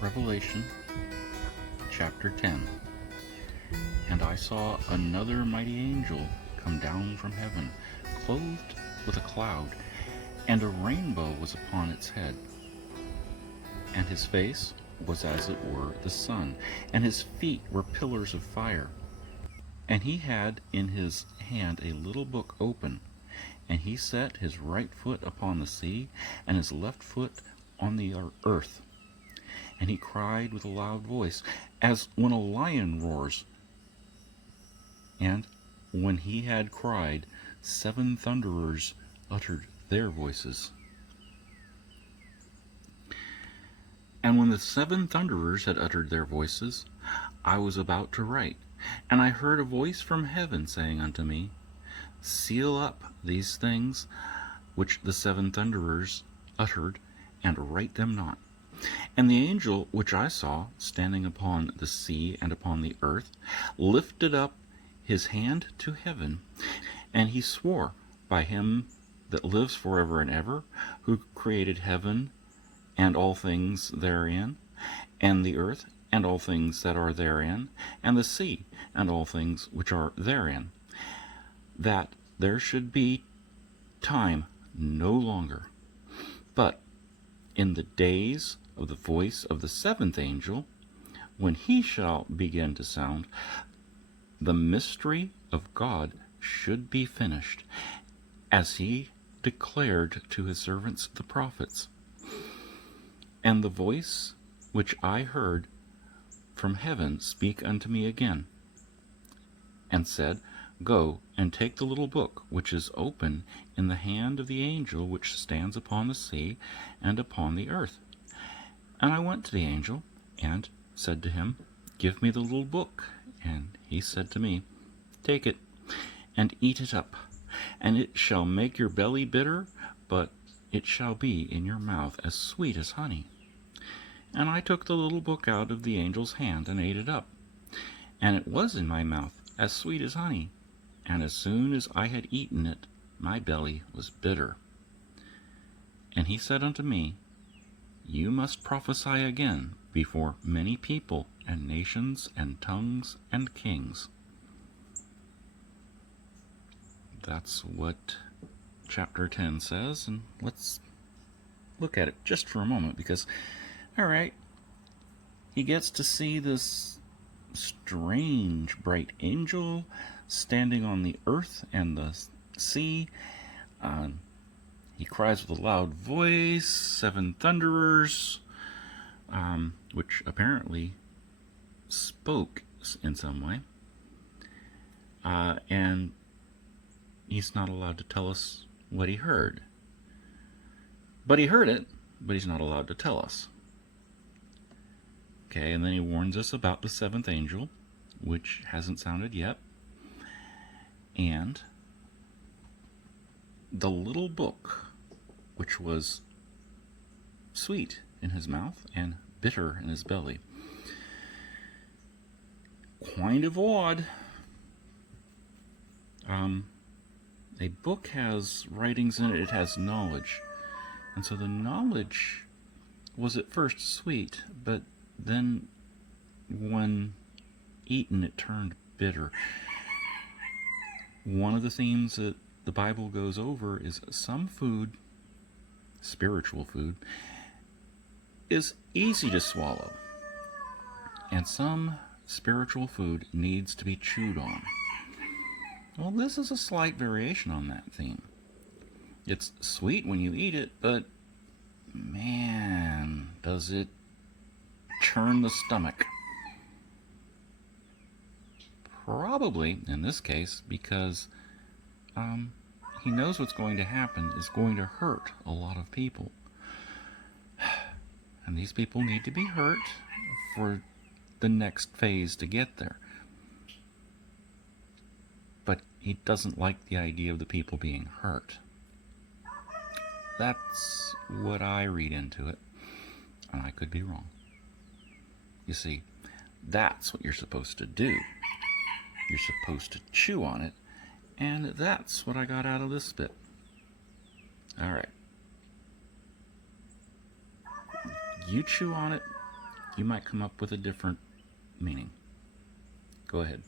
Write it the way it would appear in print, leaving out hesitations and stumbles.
Revelation chapter 10. And I saw another mighty angel come down from heaven, clothed with a cloud, and a rainbow was upon its head. And his face was as it were the sun, and his feet were pillars of fire. And he had in his hand a little book open, and he set his right foot upon the sea, and his left foot on the earth. And he cried with a loud voice, as when a lion roars. And when he had cried, 7 thunderers uttered their voices. And when the 7 thunderers had uttered their voices, I was about to write. And I heard a voice from heaven saying unto me, Seal up these things which the 7 thunderers uttered, and write them not. And the angel which I saw standing upon the sea and upon the earth lifted up his hand to heaven, and he swore by him that lives forever and ever, who created heaven and all things therein, and the earth and all things that are therein, and the sea and all things which are therein, that there should be time no longer. But in the days of the voice of the 7th angel, when he shall begin to sound, the mystery of God should be finished, as he declared to his servants the prophets. And the voice which I heard from heaven speak unto me again, and said, Go and take the little book which is open in the hand of the angel which stands upon the sea and upon the earth. And I went to the angel, and said to him, Give me the little book. And he said to me, Take it, and eat it up, and it shall make your belly bitter, but it shall be in your mouth as sweet as honey. And I took the little book out of the angel's hand, and ate it up. And it was in my mouth as sweet as honey. And as soon as I had eaten it, my belly was bitter. And he said unto me, You must prophesy again before many people and nations and tongues and kings. That's what chapter 10 says, and let's look at it just for a moment, because, alright, he gets to see this strange bright angel standing on the earth and the sea. He cries with a loud voice, 7 thunderers, which apparently spoke in some way. And he's not allowed to tell us what he heard. But he heard it, but he's not allowed to tell us. Okay, and then he warns us about the 7th angel, which hasn't sounded yet. And the little book, which was sweet in his mouth and bitter in his belly. Kind of odd. A book has writings in it, it has knowledge. And so the knowledge was at first sweet, but then when eaten it turned bitter. One of the themes that the Bible goes over is some food, spiritual food, is easy to swallow, and some spiritual food needs to be chewed on. Well, this is a slight variation on that theme. It's sweet when you eat it, but man, does it churn the stomach. Probably, in this case, because he knows what's going to happen is going to hurt a lot of people. And these people need to be hurt for the next phase to get there. But he doesn't like the idea of the people being hurt. That's what I read into it, and I could be wrong. You see, that's what you're supposed to do. You're supposed to chew on it, and that's what I got out of this bit. Alright. You chew on it, you might come up with a different meaning. Go ahead.